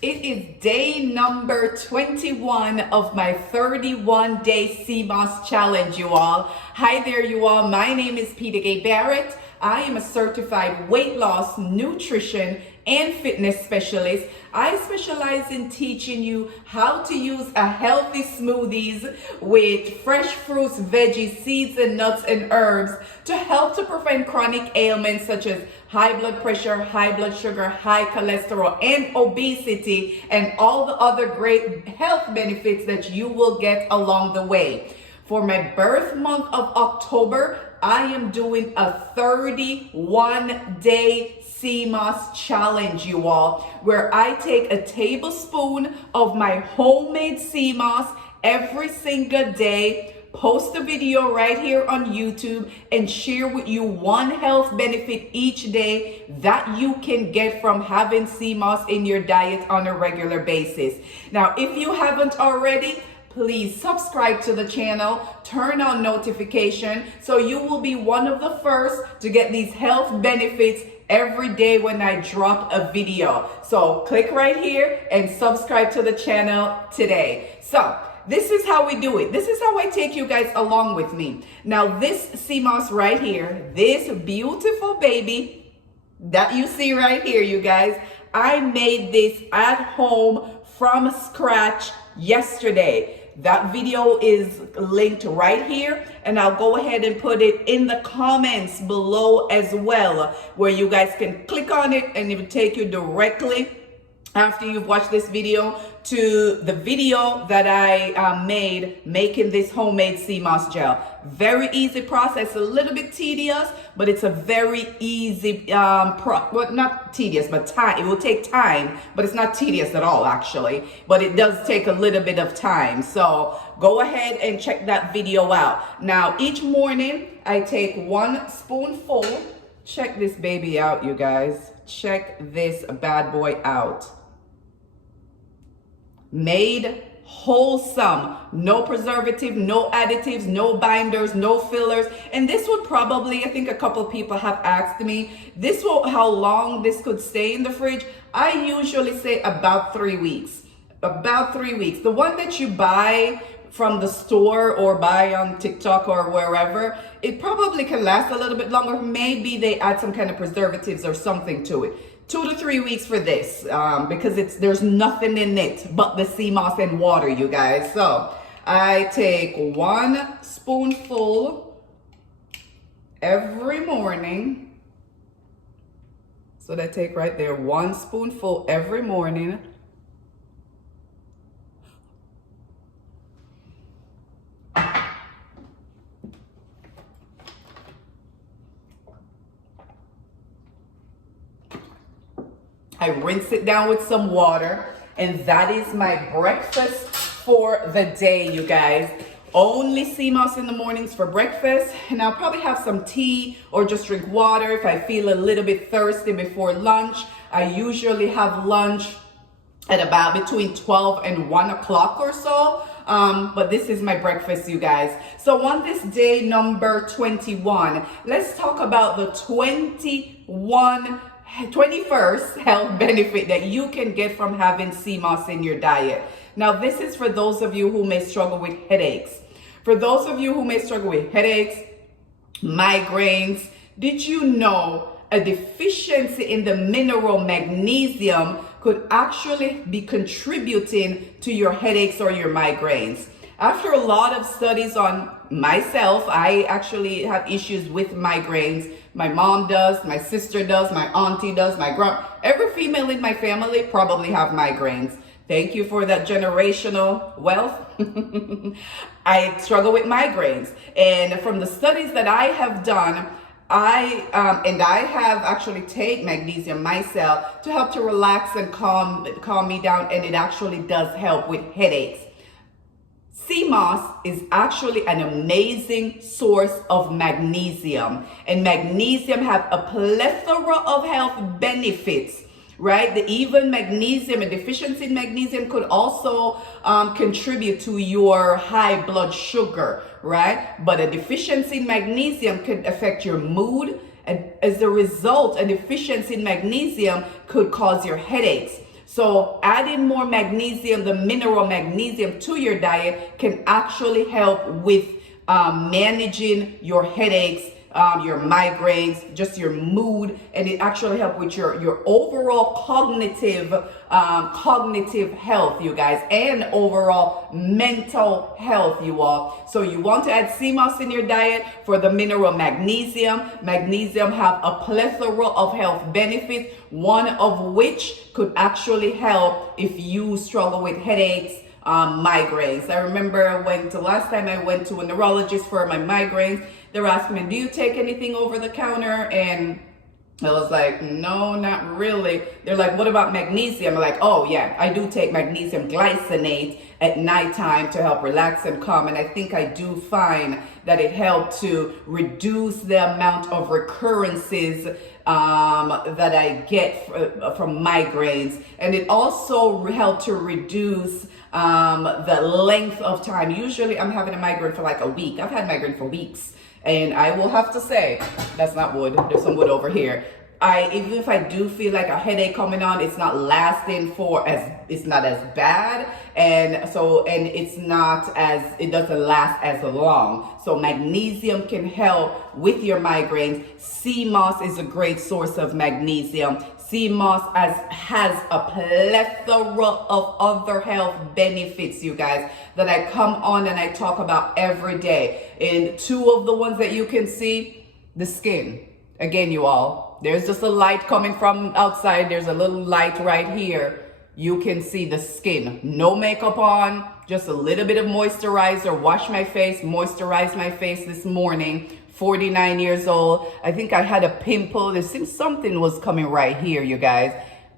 It is day number 21 of my 31-day Seamoss challenge, you all. Hi there, you all. My name is Peter Gay Barrett. I am a certified weight loss, nutrition, and fitness specialist. I specialize in teaching you how to use a healthy smoothies with fresh fruits, veggies, seeds, and nuts and herbs to help to prevent chronic ailments such as high blood pressure, high blood sugar, high cholesterol, and obesity, and all the other great health benefits that you will get along the way. For my birth month of October, I am doing a 31-day Seamoss challenge, you all, where I take a tablespoon of my homemade Seamoss every single day, post a video right here on YouTube, and share with you one health benefit each day that you can get from having Seamoss in your diet on a regular basis. Now, if you haven't already, please subscribe to the channel, turn on notification, so you will be one of the first to get these health benefits every day when I drop a video. So click right here and subscribe to the channel today. So this is how we do it. This is how I take you guys along with me. Now this Seamoss right here, this beautiful baby that you see right here, you guys, I made this at home from scratch yesterday. That video is linked right here, and I'll go ahead and put it in the comments below as well, where you guys can click on it and it will take you directly after you've watched this video to the video that I made making this homemade Seamoss gel. Very easy process, a little bit tedious, but it's a very easy, well, not tedious, but time. It will take time, but it's not tedious at all, actually. But it does take a little bit of time. So go ahead and check that video out. Now, each morning, I take 1 spoonful. Check this baby out, you guys. Check this bad boy out. Made wholesome, no preservative, no additives, no binders, no fillers. And this would probably, I think a couple people have asked me, how long this could stay in the fridge. I usually say about 3 weeks. About 3 weeks. The one that you buy from the store or buy on TikTok or wherever, it probably can last a little bit longer. Maybe they add some kind of preservatives or something to it. 2 to 3 weeks for this, because there's nothing in it but the Seamoss and water, you guys. So I take 1 spoonful every morning. So that I take right there, 1 spoonful every morning. I rinse it down with some water, and that is my breakfast for the day, you guys. Only Seamoss in the mornings for breakfast, and I'll probably have some tea or just drink water if I feel a little bit thirsty before lunch. I usually have lunch at about between 12 and 1 o'clock or so. But this is my breakfast, you guys. So on this day number 21, let's talk about the 21st health benefit that you can get from having Seamoss in your diet. Now, this is for those of you who may struggle with headaches. For those of you who may struggle with headaches, migraines, did you know a deficiency in the mineral magnesium could actually be contributing to your headaches or your migraines? After a lot of studies on myself, I actually have issues with migraines. My mom does, my sister does, my auntie does, every female in my family probably have migraines. Thank you for that generational wealth. I struggle with migraines. And from the studies that I have done, I have actually taken magnesium myself to help to relax and calm me down, and it actually does help with headaches. Seamoss is actually an amazing source of magnesium, and magnesium have a plethora of health benefits, right? Even magnesium, a deficiency in magnesium could also contribute to your high blood sugar, right? But a deficiency in magnesium could affect your mood, and as a result, a deficiency in magnesium could cause your headaches. So adding more magnesium, the mineral magnesium to your diet can actually help with managing your headaches, your migraines, just your mood, and it actually helps with your overall cognitive health, you guys, and overall mental health, you all. So you want to add Seamoss in your diet for the mineral magnesium. Magnesium have a plethora of health benefits, one of which could actually help if you struggle with headaches, migraines. I remember the last time I went to a neurologist for my migraines, they were asking me, do you take anything over the counter? And I was like, no, not really. They're like, what about magnesium? I'm like, oh yeah, I do take magnesium glycinate at nighttime to help relax and calm. And I think I do find that it helped to reduce the amount of recurrences that I get from migraines. And it also helped to reduce the length of time. Usually I'm having a migraine for like a week. I've had migraine for weeks. And I will have to say, that's not wood. There's some wood over here. Even if I do feel like a headache coming on, it's not lasting it's not as bad. And it doesn't last as long. So magnesium can help with your migraines. Seamoss is a great source of magnesium. Seamoss has a plethora of other health benefits, you guys, that I come on and I talk about every day. And two of the ones that you can see, the skin. Again, you all, there's just a light coming from outside. There's a little light right here. You can see the skin. No makeup on, just a little bit of moisturizer. Wash my face, moisturize my face this morning. 49 years old. I think I had a pimple. There seems something was coming right here, you guys.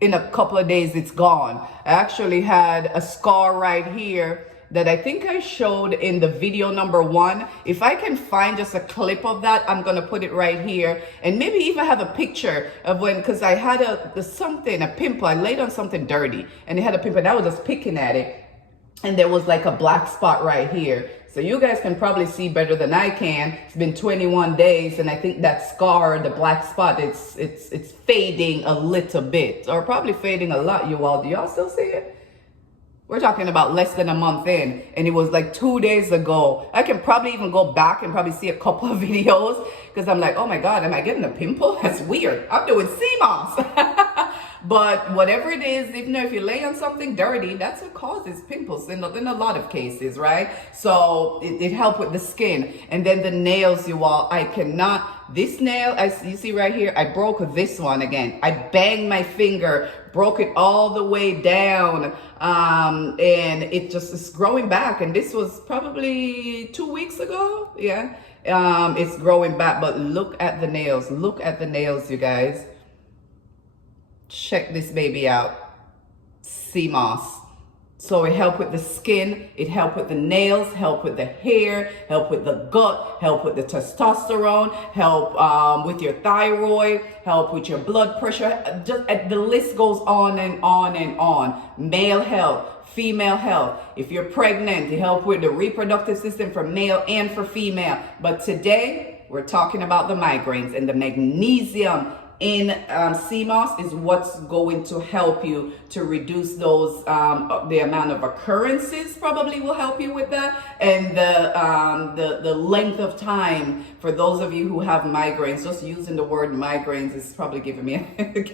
In a couple of days, it's gone. I actually had a scar right here that I think I showed in the video number 1. If I can find just a clip of that, I'm gonna put it right here. And maybe even have a picture of because I had a pimple. I laid on something dirty and it had a pimple and I was just picking at it. And there was like a black spot right here. So you guys can probably see better than I can. It's been 21 days and I think that scar, the black spot, it's fading a little bit, or probably fading a lot, you all. Do y'all still see it? We're talking about less than a month in, and it was like 2 days ago. I can probably even go back and probably see a couple of videos because I'm like, oh my God, am I getting a pimple? That's weird. I'm doing Seamoss. But whatever it is, even if you lay on something dirty, that's what causes pimples in a lot of cases, right? So it helps with the skin. And then the nails, you all, this nail, as you see right here, I broke this one again. I banged my finger, broke it all the way down, and it's growing back. And this was probably 2 weeks ago, yeah. It's growing back, but look at the nails. Look at the nails, you guys. Check this baby out. Seamoss. So it helps with the skin, it helps with the nails, help with the hair, help with the gut, help with the testosterone, help with your thyroid, help with your blood pressure. Just the list goes on and on and on. Male health, female health. If you're pregnant, it helps with the reproductive system for male and for female. But today we're talking about the migraines, and the magnesium in Seamoss is what's going to help you to reduce those, the amount of occurrences probably will help you with that, and the length of time for those of you who have migraines. Just using the word migraines is probably giving me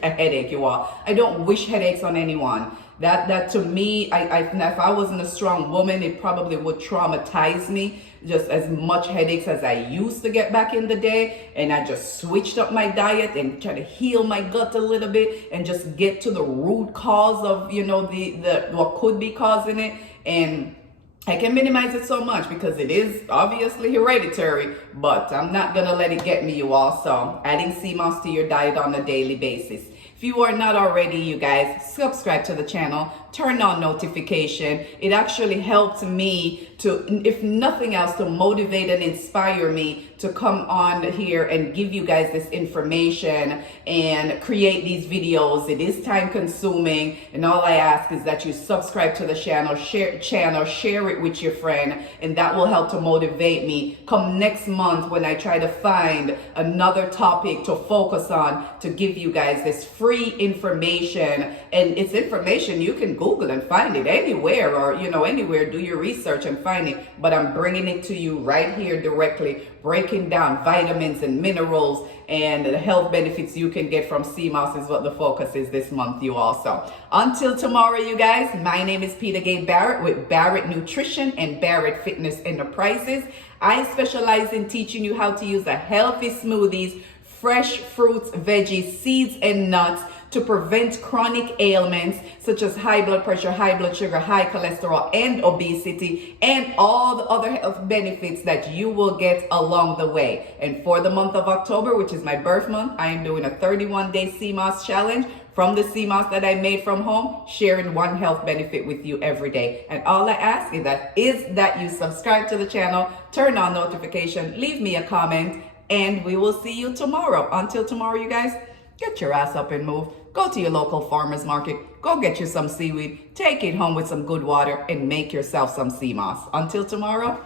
a headache, you all. I don't wish headaches on anyone. That to me, if I wasn't a strong woman, it probably would traumatize me. Just as much headaches as I used to get back in the day, and I just switched up my diet and try to heal my gut a little bit and just get to the root cause of the what could be causing it. And I can minimize it so much because it is obviously hereditary, but I'm not gonna let it get me, you all. So adding Seamoss to your diet on a daily basis. If you are not already, you guys, subscribe to the channel, turn on notification. It actually helps me to, if nothing else, to motivate and inspire me to come on here and give you guys this information and create these videos. It is time consuming, and all I ask is that you subscribe to the channel, share it with your friend, and that will help to motivate me come next month when I try to find another topic to focus on, to give you guys this free information. And it's information you can Google and find it anywhere, or anywhere, do your research and find it, but I'm bringing it to you right here directly, breaking down vitamins and minerals and the health benefits you can get from Seamoss is what the focus is this month, you all. So until tomorrow, you guys, my name is Peter Gay Barrett with Barrett Nutrition and Barrett Fitness Enterprises. I specialize in teaching you how to use a healthy smoothies, fresh fruits, veggies, seeds, and nuts to prevent chronic ailments such as high blood pressure, high blood sugar, high cholesterol, and obesity, and all the other health benefits that you will get along the way. And for the month of October, which is my birth month, I am doing a 31-day Seamoss challenge from the Seamoss that I made from home, sharing one health benefit with you every day. And all I ask is that you subscribe to the channel, turn on notification, leave me a comment, and we will see you tomorrow. Until tomorrow, you guys, get your ass up and move. Go to your local farmer's market. Go get you some seaweed. Take it home with some good water and make yourself some Seamoss. Until tomorrow,